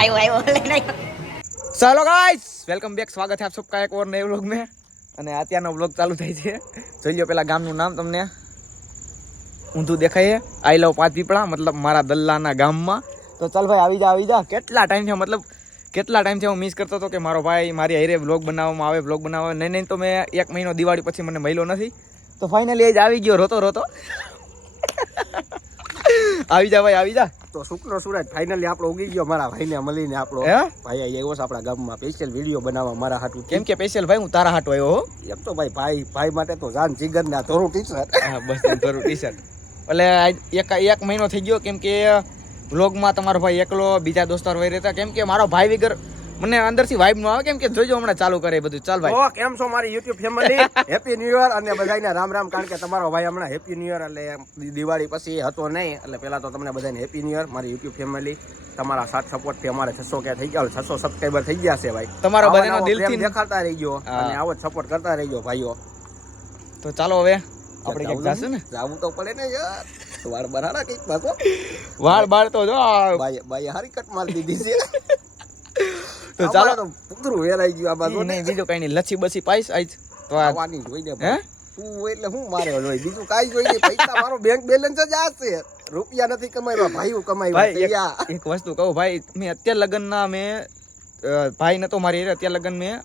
आयो लेने चलो गाइस वेलकम बैक स्वागत है आप सबका एक और नए व्लॉग में અને અત્યારનો વ્લોગ ચાલુ થાય છે જોઈ લો પેલા ગામનું નામ તમને ઊંધું દેખાય આઈ લવ પાંચ પીપળા મતલબ મારા દલ્લાના ગામમાં તો ચાલ ભાઈ આવી જા કેટલા ટાઈમ થી હું મિસ કરતો હતો કે મારો ભાઈ મારી હારે વ્લોગ બનાવવામાં આવે વ્લોગ બનાવવા નહીં તો મેં 1 મહિનો દિવાળી પછી મને મળ્યો નથી તો ફાઇનલી આજ આવી ગયો રોતો આવી જા તો શુક્ર સુરજ ફાઇનલી આપણો ઉગી ગયો મારા ભાઈને મળીને આપણો ભાઈ આવ્યો છે આપણા ગામમાં સ્પેશિયલ વિડીયો બનાવવા મારા હાટુ કેમ કે સ્પેશિયલ ભાઈ હું તારા હાટુ આવ્યો એમ તો ભાઈ માટે તો જાન જીગર ના થોડું ટી-શર્ટ હા બસ થોડું ટી-શર્ટ એટલે એક મહિનો થઈ ગયો કેમ કે વ્લોગમાં તમારો ભાઈ એકલો બીજા દોસ્તાર વહી રહેતા કેમ કે મારો ભાઈ વગર મને અંદરથી વાઇબ ન આવે કેમ કે જોજો હમણાં ચાલુ કરે બધું ચાલ ભાઈ ઓ કેમ છો મારી YouTube family happy new year અને બધાને રામ કારણ કે તમારો ભાઈ હમણાં હેપી ન્યુ યર એટલે દિવાળી પછી હતો નહીં એટલે પહેલા તો તમને બધાને હેપી ન્યુ યર મારી YouTube ફેમિલી તમારા સાથ સપોર્ટ થી અમારે 600 કે થઈ ગયા 600 સબસ્ક્રાઇબર થઈ ગયા છે ભાઈ તમારો બધાનો દિલથી દેખાતા રહીજો અને આવો સપોર્ટ કરતા રહીજો ભાઈઓ તો ચાલો હવે આપણે ક્યાંક જાશું ને જાવું તો પડે ને યાર વાળ બરાડા કઈક પાછો વાળ તો જો ભાઈ હારી કટ મારી દીધી છે તો ચાલો તો પુતરું વેલાઈ ગયું આ બાજુ નહીં બીજું કઈ નહીં લચ્છી બસી પાઈશ આજ તો આવવાની જોઈને હે તું એટલે હું મારે હોય બીજું કાઈ જોઈ નહીં પૈસા મારો બેંક બેલેન્સ જ આ છે રૂપિયા નથી કમાવ્યા ભાઈ કમાવ્યા એક વસ્તુ કહું ભાઈ મેં અત્યાર લગનના ભાઈ નતો મારી અત્યાર લગન મેં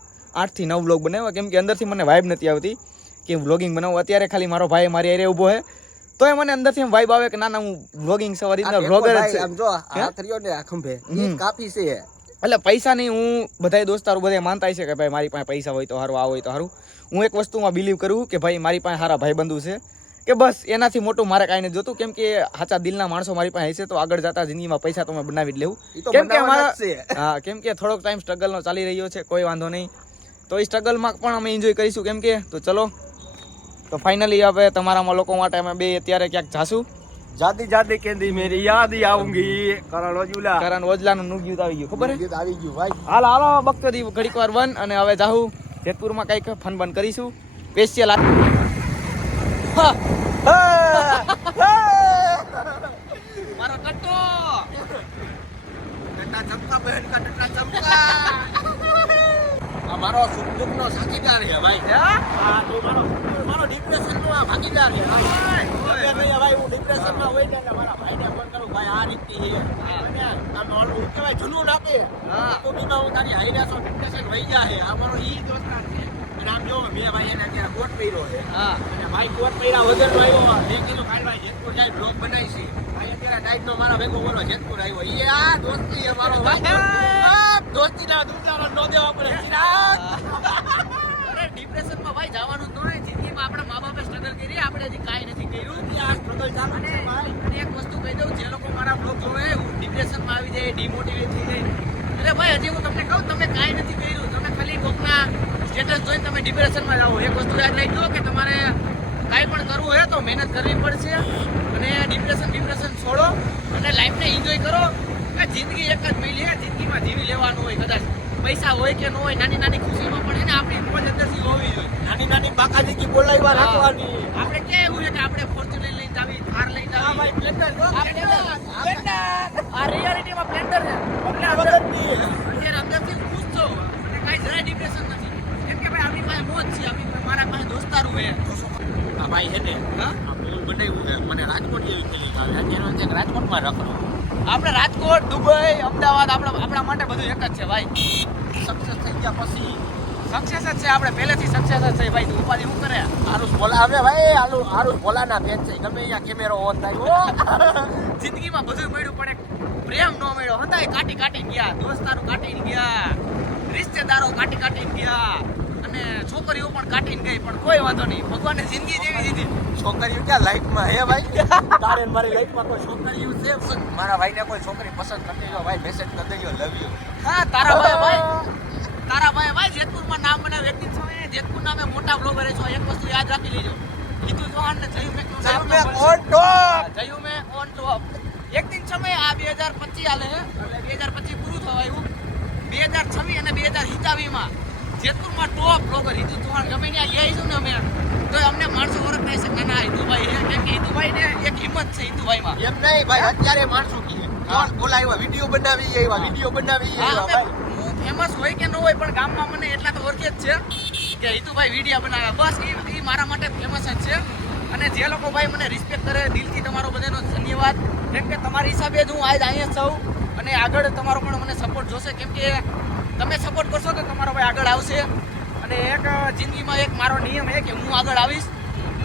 8 થી 9 વ્લોગ બનાવ્યા કેમ કે અંદરથી મને વાઇબ નથી આવતી કે વ્લોગિંગ બનાવું અત્યારે ખાલી મારો ભાઈ મારી હારે ઊભો છે તોય મને અંદરથી એમ વાઇબ આવે કે ના હું વ્લોગિંગ સવારીના વ્લોગર જ છે આમ જો હાથ રહ્યો ને આ ખંભે ઈ કાફી છે એટલે પૈસા નહીં હું બધાય દોસ્તારો બધા માનતા છે કે ભાઈ મારી પાસે પૈસા હોય તો સારું આ હોય તો સારું હું એક વસ્તુમાં બિલીવ કરું કે ભાઈ મારી પાસે સારા ભાઈબંધુ છે કે બસ એનાથી મોટું મારે કાંઈ નથી જોતું કેમ કે સાચા દિલના માણસો મારી પાસે હશે તો આગળ જતા જિંદગીમાં પૈસા તો મેં બનાવી જ લેવું કેમ કે હા કેમ કે થોડોક ટાઈમ સ્ટ્રગલનો ચાલી રહ્યો છે કોઈ વાંધો નહીં તો એ સ્ટ્રગલમાં પણ અમે એન્જોય કરીશું કેમ કે તો ચલો તો ફાઇનલી હવે તમારામાં લોકો માટે અમે બે અત્યારે ક્યાંક જાશું જાદી કેંદી મેરી યાદ આઉંગી કરણ ઓજલાનું નું ગીત આવી ગયું ખબર ગીત આવી ગયું ભાઈ હાલો બકતો દી ઘડીક વાર બન અને હવે જાહું જેતપુરમાં કઈક ફન બન કરીશું સ્પેશિયલ મારો ટટ્ટો ચમકા બહેન કા ટટ્ટા ચમકા આ મારો સુખ દુઃખ નો સાચીદાર છે ભાઈ હા તો મારો ડિપ્રેશન નો ભાગીદાર છે ભાઈ હું ડિપ્રેશન માં હોય ને મારા ભાઈને ફોન કરું ભાઈ આ રીતની છે આમ ઓલું કહેવાય જુનૂન આપે તો બીમાં હું તારી હાઈરા છો ડિપ્રેશન વહી જાય છે આ મારો ઈ દોસ્તાર છે અને આમ જો મેં ભાઈ એને અત્યારે કોટ પહેર્યો છે અને ભાઈ કોટ પહેર્યા વગરનો આવ્યો 2 કિલો કાઢવાય જેતપુર જાય બ્લોગ બનાવી છે ભાઈ અત્યારે ટાઈટ નો મારા ભેગો બોલો જેતપુર આવ્યો ઈ આ દોસ્તી છે મારો ભાઈ દોસ્તી ના દુનિયા નો દેવા પડે અરે ડિપ્રેશન માં ભાઈ જવાનું તો નહીં જિંદગીમાં આપણા મા બાપે સ્ટ્રગલ કરી આપણે હજી કાંઈ નથી કર્યું આ સ્ટ્રગલ ચાલુ છે ભાઈ અને એક વસ્તુ કહી દઉં જે લોકો મારા બ્લોગ જોવે ડિપ્રેશનમાં આવી જાય ડિમોટિવેટ થઈ જાય અરે ભાઈ હજી હું તમને કહું તમે કાંઈ નથી કર્યું તમે ખાલી કોકના સ્ટેટસ જોઈને તમે ડિપ્રેશનમાં જાઓ એક વસ્તુ યાદ રાખજો કે તમારે કાંઈ પણ કરવું હોય તો મહેનત કરવી પડશે અને ડિપ્રેશન છોડો અને લાઈફને એન્જોય કરો કે જિંદગી એક જ મળી છે જિંદગીમાં જીવી લેવાનું હોય કદાચ પૈસા હોય કે ન હોય નાની ખુશીમાં પણ છે ને આપણી મોજ અંદરથી હોવી જોઈએ નાની બાકાજી કી બોલાવવા રાખવાની આપણે કે એવું છે કે આપણે ફોર્ચ્યુનર લઈને આવી થાર લઈને આવી ભાઈ સ્પ્લેન્ડર આ રિયાલિટીમાં સ્પ્લેન્ડર છે અત્યારે અંદરથી ખુશ છો અને કાંઈ જરાય ડિપ્રેશન નથી કેમ કે ભાઈ આપણી પાસે મોજ છે મારા પાસે દોસ્તારો છે આ ભાઈ છે ને આ ફિલ્મ બનાવ્યું છે મને રાજકોટ જેવી ફિલિંગ આવે અત્યારે રાજકોટમાં રખડો આપણે રાજકોટ દુબઈ અમદાવાદ આપણા માટે બધું એક જ છે ભાઈ સક્સેસ થઈ ગયા પછી સક્સેસ જ છે આપણે પહેલેથી સક્સેસ જ છે ભાઈ તું ઉપાધિ શું કરે આરુષ બોલા આવે ભાઈ આરુષ બોલાના ફેન છે ગમે અહીંયા કેમેરો ઓન થાય જિંદગીમાં બધું મળ્યું પણ એક પ્રેમ ન મળ્યો હતા કાટી ગયા દોસ્તારો કાટીને ગયા રિશ્તેદારો કાટીને ગયા અને છોકરીઓ પણ કાટીને ગઈ પણ કોઈ વાંધો નહીં ભગવાને જિંદગી જેવી દીધી છોકરીઓ ક્યાં લાઈફમાં હે ભાઈ તારે મારી લાઈફમાં કોઈ છોકરીઓ છે મારા ભાઈને કોઈ છોકરી પસંદ કરી દેજો ભાઈ મેસેજ કરી દેજો લવ યુ હા તારા ભાઈ જેતપુરમાં નામ બનાવ્યું એક દિવસ જેતપુર નામે મોટા બ્લોગર છો એક વસ્તુ યાદ રાખી લેજો કીધું જોહાન ને જયું મેં ઓન ટોપ એક દિન સમય આ 2025 હાલે એટલે 2025 પૂરું થવા આવ્યું 2026 અને 2027 માં જેતપુરમાં ટોપ બ્લોગર હિતુ ચૌહાણ ગમે ત્યાં ગયા છું ને અમે તો અમને માણસો ઓળખતા હશે કે ના હિતુભાઈ કેમ કે હિતુભાઈ ને એક હિંમત છે હિતુભાઈમાં એમ નહીં ભાઈ અત્યારે માણસો કીએ ઓલા આવ્યા વિડીયો બનાવી હા, ભાઈ. હું ફેમસ હોય કે ન હોય પણ ગામમાં મને એટલા તો ઓળખે જ છે કે હિતુભાઈ વિડીયો બનાવે, બસ એ મારા માટે ફેમસ જ છે. અને જે લોકો ભાઈ મને રિસ્પેક્ટ કરે, દિલથી તમારો બધાનો ધન્યવાદ. કેમ કે તમારી હિસાબે જ હું આજ અહીંયા જ છું અને આગળ તમારો પણ મને સપોર્ટ જોશે. કેમ કે તમે સપોર્ટ કરશો તો તમારો ભાઈ આગળ આવશે. અને એક જિંદગીમાં એક મારો નિયમ છે કે હું આગળ આવીશ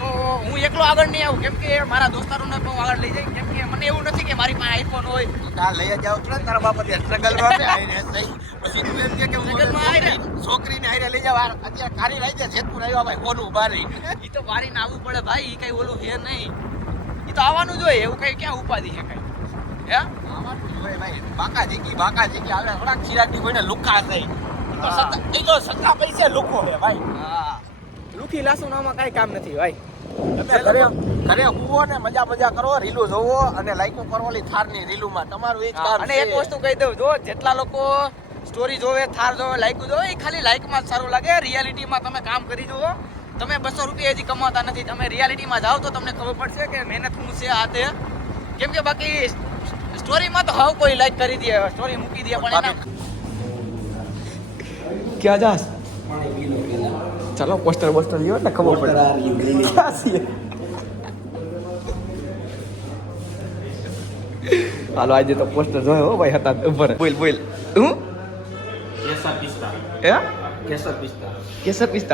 તો હું એકલો આગળ નહીં આવું, કેમ કે મારા દોસ્તારોને પણ હું આગળ લઈ જઈશ. કેમ કે મને એવું નથી કે મારી પાસે આઈફોન હોય. કાલ લઈ જાવ તો તારા બાપા ત્યાં સ્ટ્રગલમાં આવે આઈને સહી. પછી તું એમ કે હું સ્ટ્રગલમાં આઈને? છોકરીને હારે લઈ જાવ. અત્યારે કારી લઈ જાય જેતપુર આવ્યા ભાઈ કોનું બારી. એ તો વારીને આવવું પડે ભાઈ, એ કઈ ઓલું છે નહીં. એ તો આવવાનું જ હોય, એવું કઈ ક્યાં ઉપાધિ છે કઈ? હે આમાં તો હોય ભાઈ બાકા જીકી આવે થોડાક ચિરાગની કોઈને લુકા થઈ. એ તો સત્તા પૈસે લુકો હે ભાઈ. હા, લુખી લાસુ નામાં કાંઈ કામ નથી ભાઈ. તમે ઘરે હુવો ને મજા કરો, રીલું જોવો અને લાઈકો કરો ઓલી થારની રીલુમાં. તમારું એ જ કામ અને છે. એક વસ્તુ કહી દઉં, જો જેટલા લોકો સ્ટોરી જોવે, થાર જોવે, લાઈક જોવે, એ ખાલી લાઈકમાં જ સારું લાગે. રિયાલિટીમાં તમે કામ કરી જુઓ. તમે 200 રૂપિયા હજી કમાતા નથી, તમે રિયાલિટીમાં જાઓ તો તમને ખબર પડશે કે મહેનત શું છે આ તે. કેમ કે બાકી સ્ટોરીમાં તો હવે કોઈ લાઈક કરી દે, સ્ટોરી મૂકી દે, પણ એના ક્યાં જાસ? ચલો પોસ્ટર લ્યો ને ખબર પડે ક્યાં છે. હાલો આજે તો પોસ્ટર જોયો હો ભાઈ, હતા ઉપર. બોલ હું કેસર પિસ્તા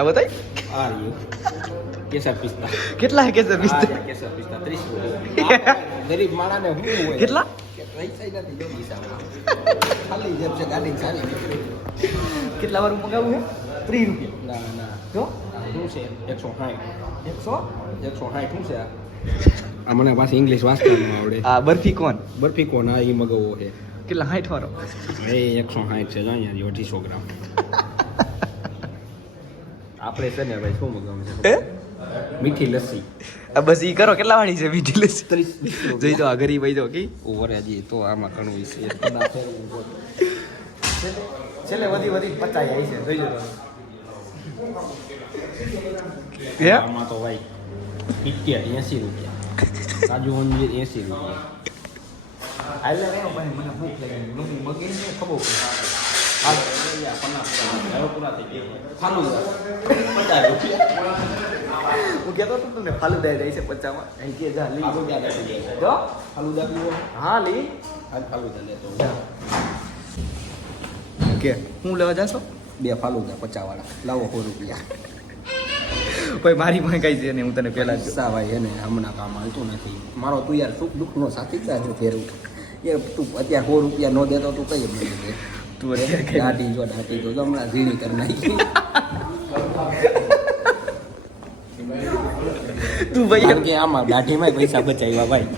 બતાય. કેસર પિસ્તા કેટલા હે કેસર પિસ્તા? કેસર પિસ્તા 30 રૂપિયા. ગરીબ માણાને શું હોય? કેટલા? ખાલી જેમ છે ગાડી સારી. કેટલા વાર મગાવું છે? 30 રૂપિયા. ના જો શું છે 160 100 શું છે આ? મને પાછી ઇંગ્લિશ વાંચતા ન આવડે. આ બરફી કોણ? બરફી કોણ? આ ઈ મગાવવો છે. કેટલા 60 વાળો? એ 160 છે. જો અહીંયા 250 ગ્રામ. આપણે છે ને ભાઈ શું મગાવવું છે? મીઠી લસ્સી. આ બસ ઈ કરો. કેટલા વાળી છે મીઠી લસ્સી? 30 જોઈ તો આ ગરીબ ભાઈ જો કી ઓવર હજી તો આમાં ઘણું છે. છેલ્લે વધી 50 આવી છે. જોઈ જો હે આમાં તો ભાઈ 80 રૂપિયા. કાજુ અંજીર 80 રૂપિયા. આલે રે ભાઈ, મને ભૂખ લાગી. મમ્મી મગી ને ખબર હું કહેતો હતો તમને ફાલુદા જાય છે 50 માં. અહીં કે જા લઈ જો ફાલુદા પીવો? હા લઈ આજ ફાલુદા લેતો. કે હું લેવા જાશો? 2 ફાલુદા 50 વાળા લાવો 100 રૂપિયા. ભાઈ મારી પાસે કઈ છે ને, હું તને પહેલા જ સા ભાઈ એને હમણાં કામ હાલતું નથી. મારો તું યાર સુખ દુઃખનો સાથીદાર છે ફેરું. એ તું અત્યારે 100 રૂપિયા ન દેતો તું કઈ મને તું અત્યારે કઈ દાઢી જો હમણાં ઝીણી કરી નાખી. તું ભાઈ કારણ કે આમાં દાઢીમાં પૈસા બચાવ્યા ભાઈ.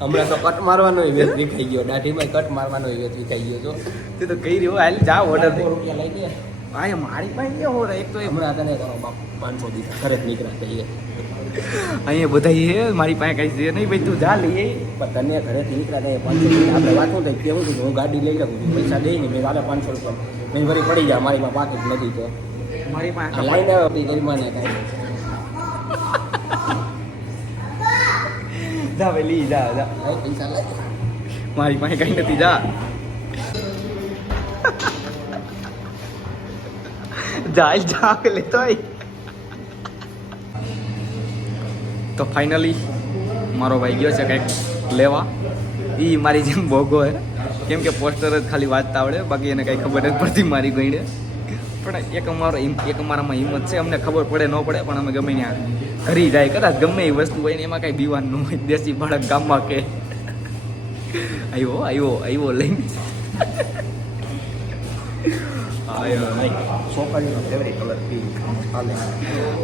હમણાં તો કટ મારવાનો વેત વિખાઈ ગયો, દાઢીમાં કટ મારવાનો વેત વિખાઈ ગયો. જો તે તો કઈ રહ્યો હાલ જા ઓર્ડર દે. 100 રૂપિયા લઈ દે. આ મારી પાસે કે હો એક તો હમણાં તને કરો બાપ 500 દીધા ઘરે જ નીકળ્યા કહીએ. અહીંયા બધા હે, મારી પાસે કઈ છે નહીં ભાઈ, તું જા લઈએ. પણ તને ઘરેથી નીકળ્યા કહીએ 500 દીધા. આપણે વાંચું તો કેવું હતું હું ગાડી લઈ લઉં છું, પૈસા દઈ ને મેં વાલે 500 રૂપિયા મેં વળી પડી જાય. મારી પાસે પાકીટ નથી તો મારી પાસે લાઈને આવ્યો આપણી ગરીબાને કાંઈ. જા ભાઈ લઈ જા જા. હવે પૈસા લઈ મારી પાસે કઈ નથી, જા જા જા લેતો આય. તો ફાઇનલી મારો ભાઈ ગયો છે કંઈક લેવા. એ મારી જેમ ભોગો હે, કેમ કે પોસ્ટર જ ખાલી વાંચતા આવડે, બાકી એને કંઈ ખબર જ પડતી મારી ગઈને. પણ એક અમારામાં હિંમત છે, અમને ખબર પડે ન પડે પણ અમે ગમે ત્યાં ઘરી જાય. કદાચ ગમે એ વસ્તુ હોય ને એમાં કાંઈ બીવાનું ન હોય. દેશી બાળક ગામમાં કે આવ્યો લઈને છોકરીનો ફેવરેટ કલર પિંક. હાલે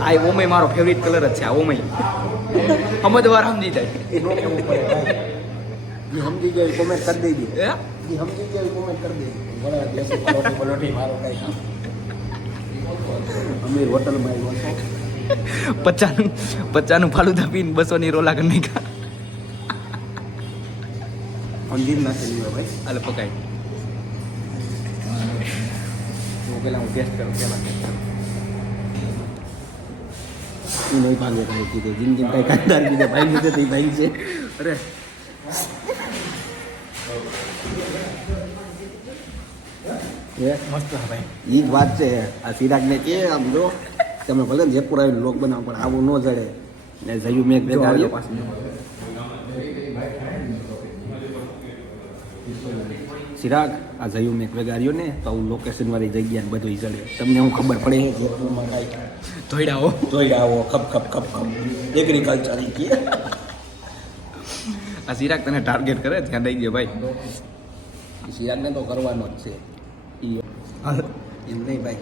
આ ઓમય મારો ફેવરિટ કલર જ છે. આ ઓમય સમજવાર સમજી જાય. એ નો કેવું પડે ભાઈ. એ સમજી ગયો કોમેન્ટ કરી દેજો. હે એ સમજી ગયો કોમેન્ટ કરી દેજો. બરાબર દેશી પલોઠી મારો કઈ કામ. અમીર હોટલમાં આવ્યો છો. 50 ફાલુદા પીને 200 ની રોલા કરી નાખ્યા. અંજીર નાખી લ્યો ભાઈ. હાલે પકાય. હું ટેસ્ટ કરું પેલા. એ નહીં ભાગે કાંઈ કીધું જિંદગી કાંઈ કાંદાર કીધે ભાઈ લીધે તે ભાઈ છે. અરે મસ્ત હા ભાઈ. ઈ જ વાત છે. આ સિરાજને કે આમ જો તમે ભલે ને જયપુર આવીને લોક બનાવો પણ આવું ન જડે ને જયું મેં જો ભેગા પાછું સિરાગ આ જયું મેં વેગાર્યો ને તો આવું લોકેશન વાળી જગ્યા ને બધું જડે તમને હું ખબર પડે છે જયપુરમાં કાંઈ ધોઈડાઓ જોઈ આવો ખપ ખપ ખપ ખપ એગ્રીકલ્ચર કે આ સિરાગ તને ટાર્ગેટ કરે ધ્યાન દઈ ગયો ભાઈ. સિરાગને તો કરવાનો જ છે ઈ એમ નહીં ભાઈ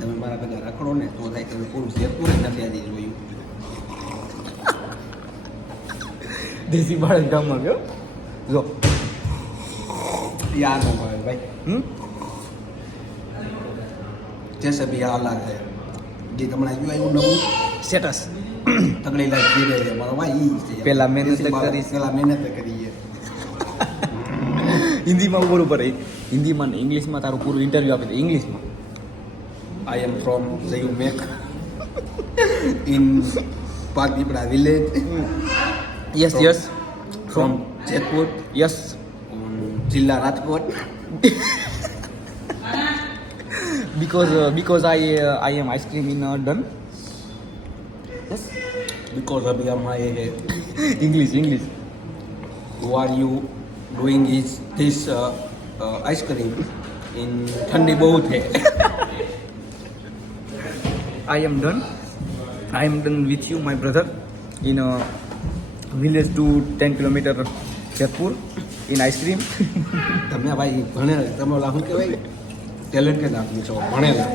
તમે મારા ભેગા રખડો ને તો થાય તમે પૂરું જયપુર જ નથી આજે જોયું દેશી બાળક ગામમાં ગયો જો યાર નો ભાઈ ભાઈ जैसे भी हालात है જે તમને આવ્યું નવું સ્ટેટસ તગડી લાઈફ જીવે છે મારો ભાઈ ઈ છે પહેલા મહેનત કરી. પહેલા મહેનત કરીએ હિન્દીમાં બોલવું પડે. હિન્દીમાં ને ઇંગ્લિશમાં તારું પૂરું ઇન્ટરવ્યૂ આપી દે ઇંગ્લિશમાં. I am from Zayumek in Pagdipra village yes yes from Jaipur yes જિલ્લા Rajkot because I am ice cream in done. Yes. because अभी हम आए हैं English. who are you doing is this ice cream in ठंडी बहुत है I am done with you, my brother, in a village to 10 kilometer Jaipur in ice cream. તમે ભાઈ ભણેલા તમે ઓલા શું કહેવાય ટેલેન્ટેડ આદમી છો ભણેલા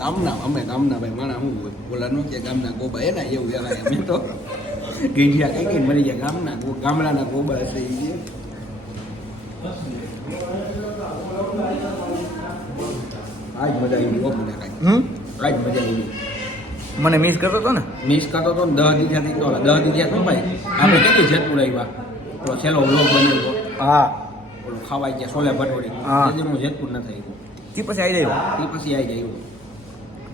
ગામના અમે ગામના ભાઈ માણા શું હોય ઓલા નો કે ગામના ગોબા એના એવું એના અમે તો ગીઢિયા કઈ કઈ મરી ગયા ગામડાના ગોબા હશે એ આજ મજા આવી ગયો મને કાંઈ આજ મજા આવી મને મિસ કરતો હતો ને. મિસ કરતો તો 10 દીધા તો 10 દીધા તો ભાઈ આપણે કેટલું જેટલું આવ્યા તો છેલ્લો વ્લોગ બનેલો હા ઓલો ખાવાય ગયા છોલે ભટોડી હા. હું જેતપુર નથી આવ્યો તે પછી આવી જાય. તે પછી આવી ગયું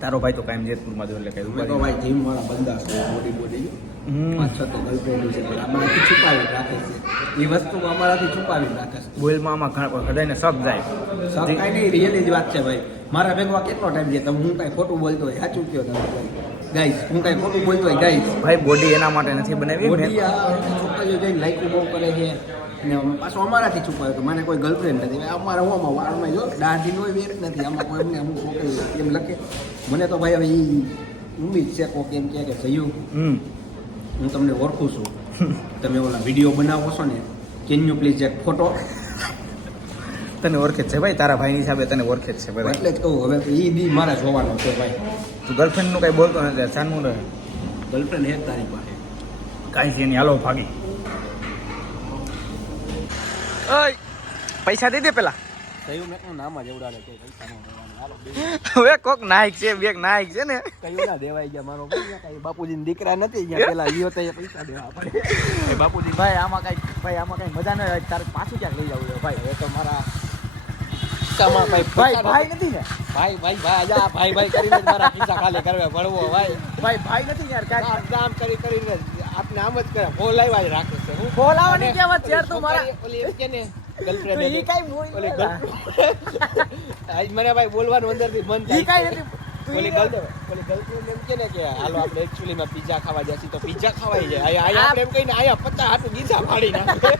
તારો ભાઈ તો કાયમ જેતપુરમાં જો એટલે કઈ મેં તો ભાઈ જીમ વાળા બંદા છે મોટી મોટી પાંચ છ તો ગર્લફ્રેન્ડ છે પણ અમારાથી છુપાવી રાખે છે એ વસ્તુ અમારાથી છુપાવી રાખે છે બોલમાં આમાં ઘડાઈને સબ જાય. સર કાંઈ નહીં રિયલી જ વાત છે ભાઈ મારા ભેગવા કેટલો ટાઈમ છે તમે હું કાંઈ ખોટું બોલતો હોય સાચું કયો તમે ભાઈ ગાઈસ હું કાંઈ ખોટું બોલતો હોય ગાઈસ ભાઈ બોડી એના માટે નથી બનાવી મોટી છોકરીઓ જઈને લાઈકું બહુ કરે છે ને પાછું અમારાથી છુપાવે કે મને કોઈ ગર્લફ્રેન્ડ નથી અમારા હું આમાં વાળમાં જો દાઢી નો વેર જ નથી આમાં કોઈ એમને અમુક છોકરી એમ લખે મને તો ભાઈ હવે એ ઉમ્મીદ છે કોક એમ કે થયું હું તમને ઓળખું છું તમે ઓલા વિડીયો બનાવો છો ને કેન યુ પ્લીઝ એક ફોટો તને ઓળખે જ છે ભાઈ તારા ભાઈની હિસાબે તને ઓળખે જ છે ભાઈ. એટલે જ કહું હવે તો એ બી મારે જોવાનો છે ભાઈ તું ગર્લફ્રેન્ડનું કાંઈ બોલતો નથી સાનવું રહે ગર્લફ્રેન્ડ એક તારી પાસે કાંઈ છે નહીં હાલો ભાગી. ઓય પૈસા દઈ દે પેલા. કયું મેં નામ જ એવડાડે કે પૈસા નો દેવાના હાલો હવે કોક નાઈક છે બેક નાઈક છે ને. કયું ના દેવાઈ ગયા મારો ભાઈ કઈ બાપુજી દીકરા નથી ગયા પેલા ઈયો તો પૈસા દેવા પડે એ બાપુજી ભાઈ આમાં કઈ મજા ન આવે તારે પાછું ક્યાંક લઈ જવું ભાઈ. હવે તો મારા ખિસ્સામાં ભાઈ નથી ને ભાઈ આજા ભાઈ કરીને જ મારા ખિસ્સા ખાલી કરવા ભણવો ભાઈ ભાઈ નથી યાર ક્યાંક કામ કરીને આપણે આમ જ કરે ફોલ આવ્યા જ રાખે છે હું ફોલ આવવાની કેમ વાત યાર તું મારા ઓલી એમ કે ને ઈ ગર્લફ્રેન્ડ કાઈ બોલ ઓલી આજ મને ભાઈ બોલવાનું અંદરથી મન ઈ થાય કાઈ નથી ઓલી ગર્લફ્રેન્ડ એમ કે ને કે હાલો આપણે એકચ્યુઅલી માં પિઝા ખાવા જઈશું તો પિઝા ખવાઈ જાય આયા આપણે એમ કહીને આયા 50 હાટું ગીઝા પાડી નાખે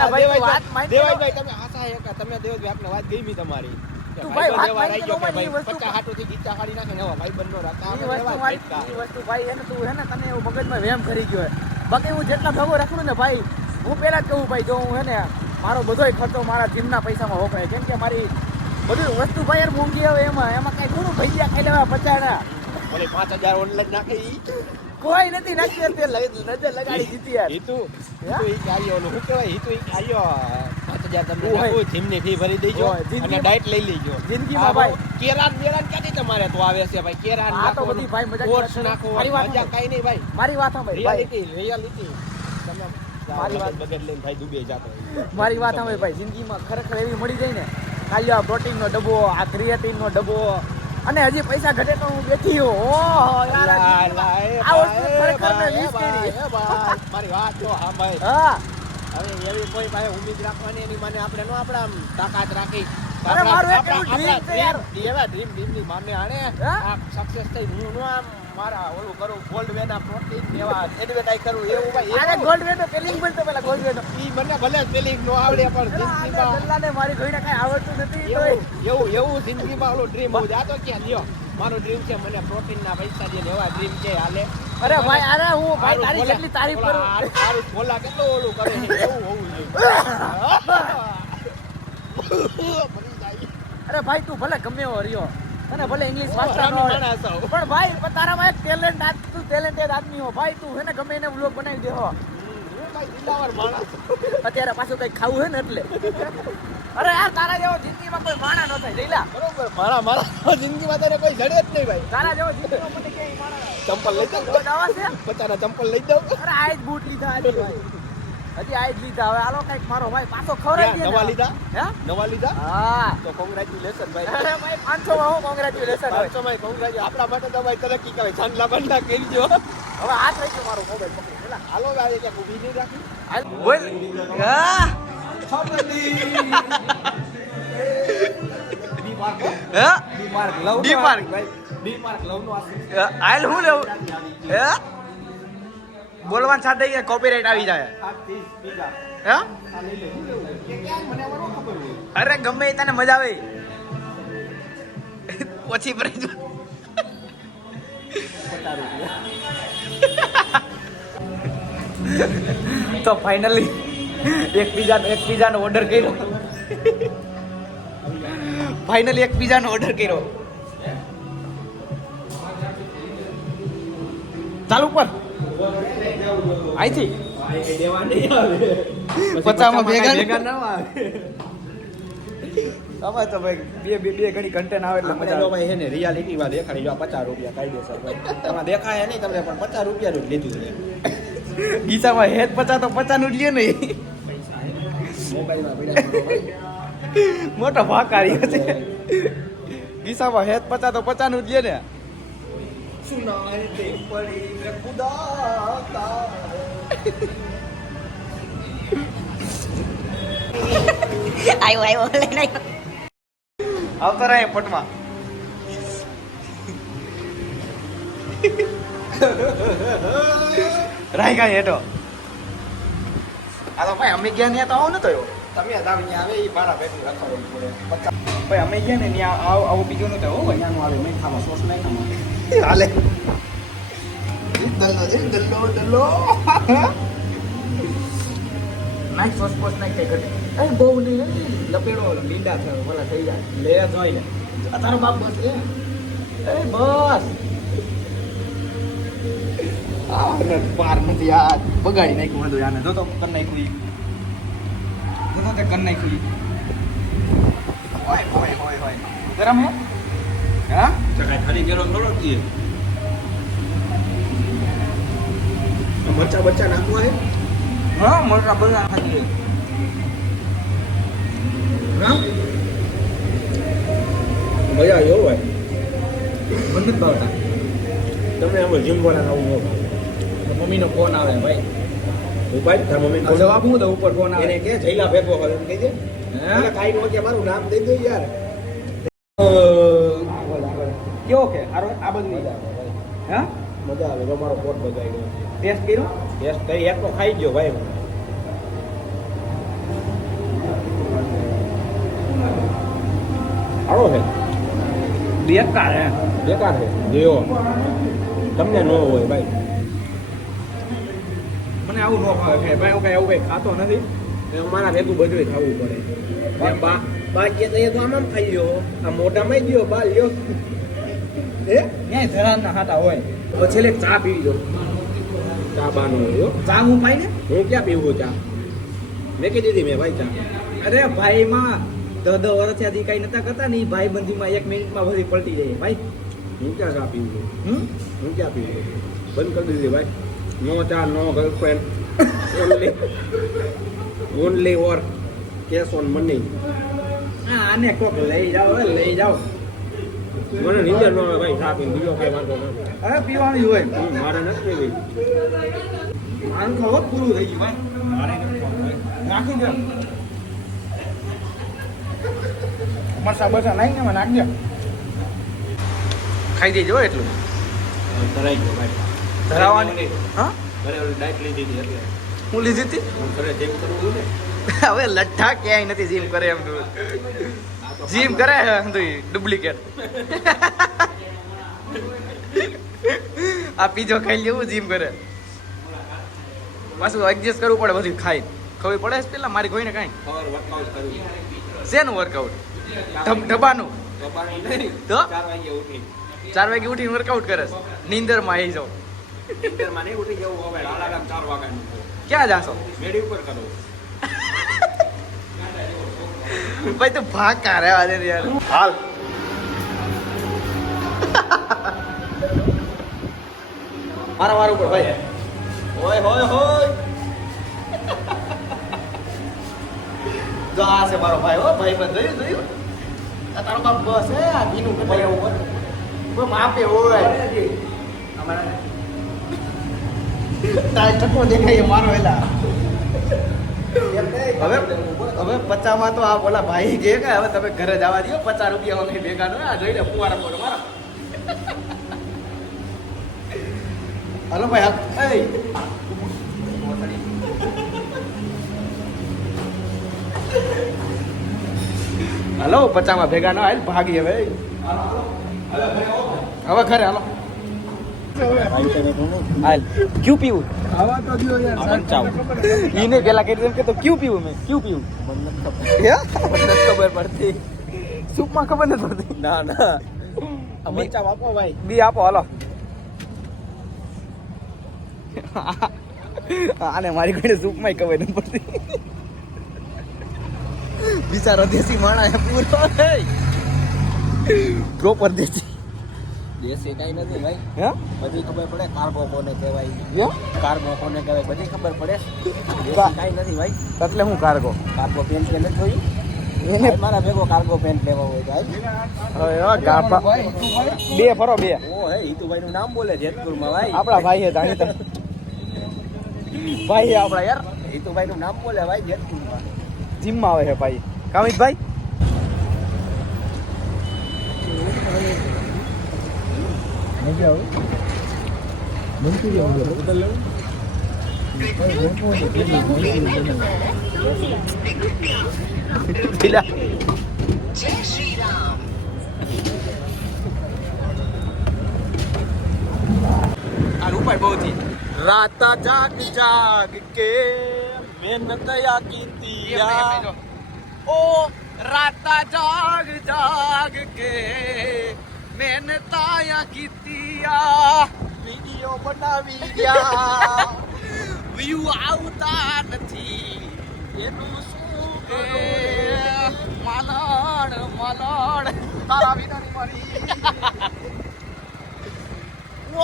ના ભાઈ વાત માની દેવાઈભાઈ તમે આશા હતા તમે દેવાઈભાઈ આપણે વાત ગમી તમારી તું ભાઈ વાત માની ગયો કે ભાઈ ભાઈ 50 હાટું થી ગીઝા પાડી નાખે ને ભાઈ બંધો રાખા ઈ વસ્તુ ભાઈ એને તું હે ને તને એવું મગજમાં વેમ કરી ગયો હે. બાકી હું જેટલા ભગો રાખું ને ભાઈ હું પહેલા જ કહું ભાઈ જો હું હે ને મારો બધોય ખર્ચો મારા જીમના પૈસામાં વપરાય કેમ કે મારી બધી વસ્તુ ભાઈ યાર મોંઘી આવે એમાં કઈ થોડું ભૈયા ખાઈ લેવા 50 ના ઓલી 5000 ઓનલાઈન નાખે ઈ કોઈ નથી નાખ્યું તે નજર લગાડી જીતી યાર. ઈ કાર્યો ઓલું શું કહેવાય ઈ કાર્યો 5000 તમને નાખું જીમની ફી ભરી દેજો અને ડાયટ લઈ લેજો જિંદગીમાં ભાઈ કેરાન ક્યાંથી તમારે તો આવે છે ભાઈ કેરાન આ તો બધી ભાઈ મજાક કોર્સ વાત નાખો મારી વાત મજા કાઈ નહીં ભાઈ મારી વાત સાંભળ ભાઈ રિયાલિટી તમે મારી વાત બગડ લઈને ભાઈ ડૂબે જાતો મારી વાત સાંભળ ભાઈ જિંદગીમાં ખરેખર એવી મળી જાય ને ખાલી આ પ્રોટીનનો ડબ્બો આ ક્રિએટિનનો ડબ્બો અને હજી પૈસા ઘટે તો હું બેઠી હો યાર આ વસ્તુ ખરેખર મેં મિસ કરી મારી વાત તો હા ભાઈ હા હવે એવી કોઈ પાસે ઉમ્મીદ રાખવાની એની માને આપણે નો આપણે આમ તાકાત રાખી અરે મારું એક એવું dream છે યાર. એવા ડ્રીમની માને આણે હા? આ સક્સેસ થઈ હું નો આમ મારા ઓલું કરું ગોલ્ડ વેના પ્રોટીન એવા એડવર્ટાઇઝ કરું એવું ભાઈ અરે ગોલ્ડ વેનો પેલિંગ બોલતો પેલા ગોલ્ડ વેનો ઈ મને ભલે સ્પેલિંગ નો આવડે પણ જિંદગીમાં ગલ્લાને મારી જોઈને કઈ આવડતું નથી તોય. એવું જિંદગીમાં ઓલું ડ્રીમ હોવું આ તો ક્યાં લ્યો મારું ડ્રીમ છે મને પ્રોટીનના પૈસા દે એવા ડ્રીમ છે હાલે અરે ભાઈ અરે હું ભાઈ તારી કેટલી તારીફ કરું મારું ખોલા કેટલો ઓલું કરે છે એવું હોવું જોઈએ અરે ભાઈ તું ભલે ગમે એવો રહ્યો તને ભલે ઇંગ્લિશ વાંચતા ન માણસ આવડે આવું. પણ ભાઈ પણ તારામાં એક ટેલેન્ટેડ આદમી હો ભાઈ તું એને ગમે એને વ્લોગ બનાવી દે હો હું ભાઈ દિલાવર માણસ અત્યારે પાછું કઈ ખાવું હે ને એટલે અરે યાર તારા જેવો જિંદગીમાં કોઈ માણા ન થાય જઈલા બરોબર મારા જિંદગીમાં તને કોઈ જડે જ નહીં ભાઈ તારા જેવો જિંદગીમાં મને ક્યાંય માણા ન ચંપલ લઈ દઉં થાય. આવા છે પચાના ચંપલ લઈ દઉં અરે આ જ બૂટ લીધા હજી ભાઈ હજી આ જ લીધા હવે આલો કઈક મારો ભાઈ પાછો ખવડાવી દે ને. નવા લીધા હે નવા લીધા હા તો કોંગ્રેચ્યુલેશન ભાઈ અરે ભાઈ 500 માં હું કોંગ્રેચ્યુલેશન હોય 500 માં કોંગ્રેચ્યુલેશન આપણા માટે તો ભાઈ તરક્કી કહેવાય ચાંદલા બંધા કરજો હવે હાથ રહી ગયો મારો મોબાઈલ પકડી પેલા હાલો ગાય ક્યાંક ઊભી નહીં રાખી બોલ હા હા ડી માર્ક લવ ડી માર્ક. ભાઈ ડી માર્ક લવ નો આશીષ આયલ હું લેવું હે બોલવાનું સાથે કે કોપીરાઈટ આવી જાય બીજા હે આ લઈ લે હું લેવું કે ક્યાં મને આમાં ન ખબર હોય અરે ગમે એ તને મજા આવે ઓછી પડી જો 50 રૂપિયા તો ફાઇનલી એક પિઝાનો ઓર્ડર કર્યો ફાઇનલી એક પિઝાનો ઓર્ડર કર્યો ચાલુ પર આઈથી દેવા નહીં આવે પચામાં ભેગા ભેગા ના આવે અમે તો ભાઈ બે ઘણી કન્ટેન્ટ આવે એટલે મજા જો આવે ભાઈ હે ને રિયાલિટીમાં દેખાડી જો 50 રૂપિયા કાયદેસર ભાઈ એમાં દેખાય નહીં તમને પણ 50 રૂપિયાનું જ લીધું છે ગીસામાં હેત 50 તો 50 નું જ લ્યો નહીં મોબાઈલમાં પડ્યા મોટો ભાકારી છે ગીસામાં હેત 50 તો 50 નું જ લ્યો ને સુનાય તે પડી રે ખુદા તારે આવ્યો લઈને આવતો રહે પટમાં રાઈ ગઈ હેઠો આ તો ભાઈ અમે ગયા ત્યાં તો આવું નતો આવ્યો તમે દાવી આવે એ ભાડા ભેગું રાખવાનું પડે 50 ભાઈ અમે ગયા ને ત્યાં આવું બીજું નતો આવ્યો અહીંયાનું આવે મીઠામાં સોસ નાખામાં હાલે દલ્લો નાખ સોસ પોસ નાખ કઈ ઘટે એ બહુ નહીં લપેડો લીંડા છે બોલા થઈ જાય લે જોઈ લે આ તારો બાપ બસ લે એ બસ આ પાર નથી આ બગાડી નાખ્યું બધું આને જો તો કર નાખ્યું જો તો તે કર નાખ્યું હોય ગરમ હે હા ચકાઈ ખાલી ગેરો થોડો જ મરચા બચ્ચા નાખવા હે હા મોટા બધા ખાલી મજા આવ્યો ભાઈ બંધ ભાવતા તમને આમ જીમ વાળા આવું ન ભાવે મમ્મીનો ફોન આવે ભાઈ હું ભાઈ તાર મમ્મી આ જવાબ હું દઉં ઉપર ફોન આવે એને કે જઈલા ભેગો હોય એમ કહી દે હે એટલે કાઈ નો કે મારું નામ દઈ દે યાર કેવો કે આ બધું હા મજા આવે મારો પોટ બગાડ્યો ટેસ્ટ કર્યો ટેસ્ટ કરી એક તો ખાઈ ગયો ભાઈ આવો છે બેકાર હે બેકાર છે જેવો તમને ન હોય ભાઈ મને આવું ન ભાવે કે ભાઈ એવું કઈ ખાતો નથી મારા ભેગું બધું ખાવું પડે બા કે તો આમ ખાઈ લ્યો આ મોઢામાં ગયો બા લ્યો હે ન્યાય ધરાના હાટા હોય તો છેલ્લે ચા પીવી દો ચા બાનો હોય ચા હું પાઈ ને હું ક્યાં પીવું ચા મેં કીધી હતી મેં ભાઈ ચા અરે ભાઈ માં 10 વર્ષથી કઈ નતા કરતા ને ઈ ભાઈ બંધીમાં 1 મિનિટમાં બધી પલટી જાય ભાઈ હું ક્યાં ચા પીવું છું હમ હું ક્યાં પીવું બંધ કરી દીધી ભાઈ નો ચા નો girlfriend only or case on money આને કોક લઈ જાઓ મને નીંદર ન આવે ભાઈ ચા પીને બીજો કઈ વાંધો નથી હવે પીવાની હોય મારે નથી પીવી મારું ખાવ પૂરું થઈ ગયું ભાઈ મારે નથી પીવી. નાખી દે મરસા બસા નાખી ને નાખી દે ખાઈ દેજો એટલું ધરાઈ ગયો ભાઈ ધરાવવાની હા ઘરે ઓલી ડાયટ લીધી હતી એટલે હું લીધી હતી હું ઘરે જેમ કરવું ને હવે લઠ્ઠા ક્યાંય નથી જીમ કરે એમ તું જીમ કરે એમ તું ડુપ્લિકેટ આ પીઝો ખાઈ લેવું જીમ કરે પાછું એડજસ્ટ કરવું પડે બધું ખાઈ ખબર પડે છે પેલા મારી કોઈને કાંઈ પાવર વર્કઆઉટ કરવું શેનું વર્કઆઉટ ડબ્બાનું કપાણી નહીં તો? 4 વાગે ઉઠી 4 વાગે ઉઠીને વર્કઆઉટ કરે છે નીંદરમાં આવી જાઓ નીંદરમાં નહીં ઉઠી જવું હવે અલાર્મ 4 વાગ્યાનું ક્યાં જાશો મેડી ઉપર કરો ભાઈ તું ભાગ કા રહેવા દે યાર હાલ મારા ઉપર ભાઈ હોય હોય હોય જો આ છે મારો ભાઈ હો ભાઈ બંધ જોયું આ તારો બાપ બસ હે આ ઘીનું ભાઈ ઉપર કોઈ માપે હોય તારે ટકો દેખાય મારો એલા હવે 50 માં તો આ બોલા ભાઈ કે હવે તમે ઘરે જવા દો 50 રૂપિયા અમે ભેગા નો આ જોઈ લે ફુવારા પર મારા હાલો ભાઈ હાલો 50 માં ભેગા ન હાલ ભાગીએ ભાઈ હવે ખરે હાલો હાલ ક્યું પીવું આવા તો દિયો યાર પંચાવ ઈને પેલા કહી દીધું કે તો ક્યું પીવું મેં ક્યું પીવું મને ખબર પડતી સૂપમાં ખબર નથી પડતી ના ના આ મરચાં આપો ભાઈ બી આપો હાલો આને મારી કોઈને સૂપમાં ખબર નથી પડતી બિચારો દેશી માણા પૂરો પ્રોપર દેશી દેશી કઈ નથી ભાઈ હે બધી ખબર પડે કાર્બો કોને કહેવાય હે કાર્બો કોને કહેવાય બધી ખબર પડે દેશી કઈ નથી ભાઈ એટલે હું કાર્ગો કાર્બો પેન્ટ કે નથી જોયું એને મારા ભેગો કાર્બો પેન્ટ લેવા હોય તો હવે ગાફા બે ફરો બે ઓ હે હિતુભાઈ નું નામ બોલે જેતપુરમાં ભાઈ આપણા ભાઈ હે જાણીતા ભાઈ હે આપણા યાર હિતુભાઈ નું નામ બોલે ભાઈ જેતપુરમાં જીમમાં આવે છે ભાઈ કામિતભાઈ रात जाग जाग के मेहनत या कीतिया ओ राता जाग जाग के મહેનતાયા કીતિયા वीडियो बनावी ગયા વ્યૂ આવતા નથી એનું શું એ મલાડ મલાડ તારા વિનાની મારી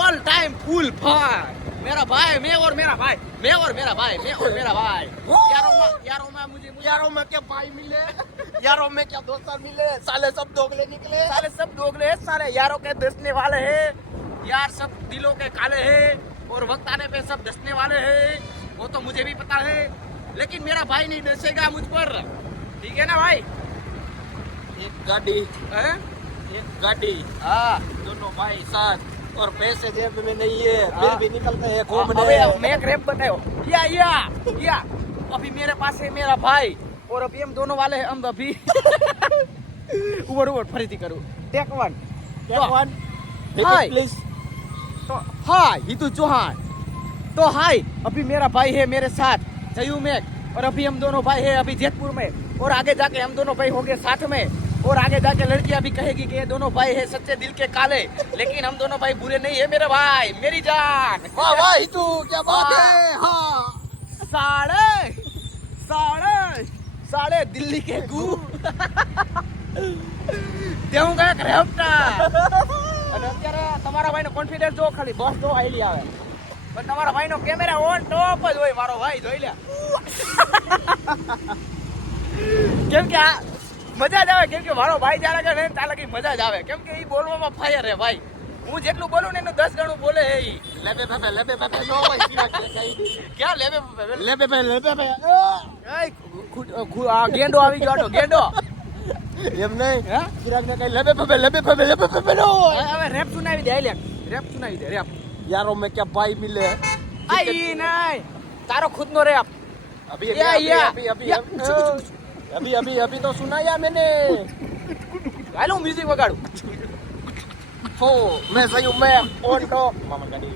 ऑल टाइम फुल भाई मेरा भाई मैं और मेरा भाई मैं और मेरा भाई मैं और मेरा भाई यारों में मुझे यारों में क्या भाई मिले यारों में क्या दोस्त मिले साले सब दोगले निकले सारे सब दोगले हैं सारे यारों के दसने वाले हैं यार सब दिलों के काले हैं और वक्त आने पे सब दसने वाले हैं वो तो मुझे भी पता है लेकिन मेरा भाई नहीं दसेगा मुझ पर ठीक है ना भाई एक गाड़ी हैं? एक गाड़ी हाँ दोनों भाई साथ और पैसे जेब में नहीं है फिर भी निकलते हैं घूमने अबे मैं एक रैप बताओ या अभी मेरे पास है मेरा भाई और अभी हम दोनों वाले हैं हम अभी ऊपर फरीથી કરું ટેક 1 हाय प्लीज तो हाय हितू चौहान तो हाय अभी मेरा भाई है मेरे साथ जयू मैक और अभी हम दोनों भाई है अभी जयपुर में और आगे जाके हम दोनों भाई होंगे साथ में और आगे जाके लड़कियां भी कहेगी कि ये दोनों भाई है सच्चे दिल के काले लेकिन हम दोनों भाई बुरे नहीं है मेरे भाई मेरी जान वाह वाह तू क्या बात है हाँ साढ़े साढ़े साढ़े दिल्ली के गू તેવું કઈક રેપટા અને અત્યારે તમારા ભાઈનો કોન્ફિડન્સ જો ખાલી બસ જો આઈડિયા આવે પણ તમારા ભાઈનો કેમેરા ઓન ટોપ જ હોય મારો ભાઈ જોઈ લે કેમ કે આ મજા જ આવે કેમ કે મારો ભાઈ જ્યારે કે ને ત્યાં લગી મજા જ આવે કેમ કે એ બોલવામાં ફાયર હે ભાઈ હું જેટલું બોલું ને એનું 10 ગણું બોલે હે ઈ લેબે પેપે નો હોય સીના કે કઈ ક્યાં લેબે લેબે પે એય આ ગેંડો આવી ગયો આટો ગેંડો એમ નહીં હે ચિરાગને કઈ લબે ફબે નો હવે રેપ સુનાવી દે આઈ લે રેપ સુનાવી દે રેપ यारो में क्या भाई मिले આઈ નહીં તારો ખુદનો રેપ अभी या, अभी या, अभी अभी या। अभी अभी अभी तो सुनाया मैंने હાલો મ્યુઝિક વગાડું हो मैं सही हूँ मैं ऑन टॉप मामा गाड़ी